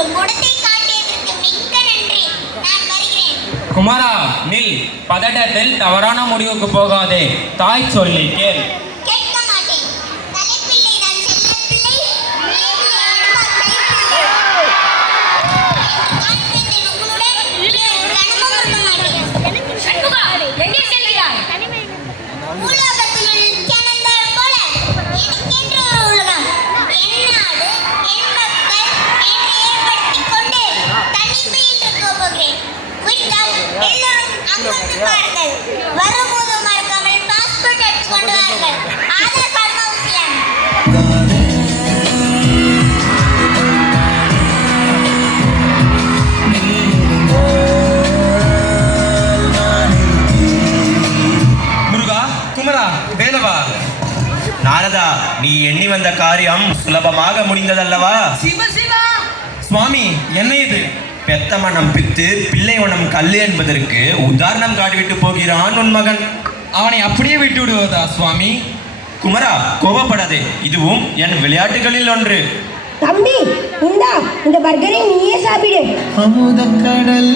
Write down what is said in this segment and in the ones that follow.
உங்கள் குணத்தை காட்டியதற்கு மிக்க நன்றி. நான் வருகிறேன். குமாரா நில், பதட்டத்தில் தவறான முடிவுக்கு போகாதே. தாய் சொல்லி கேள். கேட்க மாட்டேன். தலைப்பிள்ளை தான் செல்லப்பிள்ளை, மேலே எடுப்பார் கைப்பிள்ளை. காண்பேன் உங்களுடன் ஒரு கணமும் இருக்க மாட்டேன். சண்முகா, எங்கே செல்கிறாய்? உலகத்தில் நித்யானந்தர் போல எனக்கென்று ஒரு உலகம், என் நாடு, என் மக்கள் என்று ஏற்படுத்திக் கொண்டு தனிமையில் இருக்க போகிறேன். முடிந்தால் எல்லோரும் அங்கிருந்து பாருங்கள். வரும்போது மறக்காமல் பாஸ்போர்ட் எடுத்து கொண்டு வாருங்கள். ஆதார் கார்டு அவசியம். முருகா, குமரா, வேலவா. நாரதா, நீ எண்ணி வந்த காரியம் சுலபமாக முடிந்ததல்லவா? சிவ சிவா, சுவாமி, என்ன இது? பெத்த மனம் பித்து பிள்ளை மனம் கல்லு என்பதற்கு உதாரணம் காட்டிவிட்டு போகிறான் உன் மகன். அவனை அப்படியே விட்டு விடுவதா சுவாமி? குமரா, கோபப்படாதே. இதுவும் என் விளையாட்டுகளில் ஒன்று. தம்பி, இந்தா இந்த பர்கரை நீயே சாப்பிடு. அமுதக்கடல்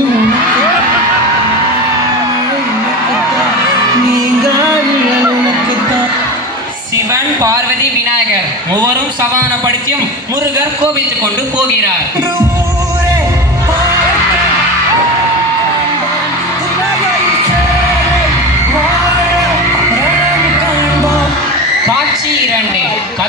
சிவன், பார்வதி, விநாயகர் மூவரும் சமாதானப்படுத்தியும் முருகர் கோபித்துக் கொண்டு போகிறார்.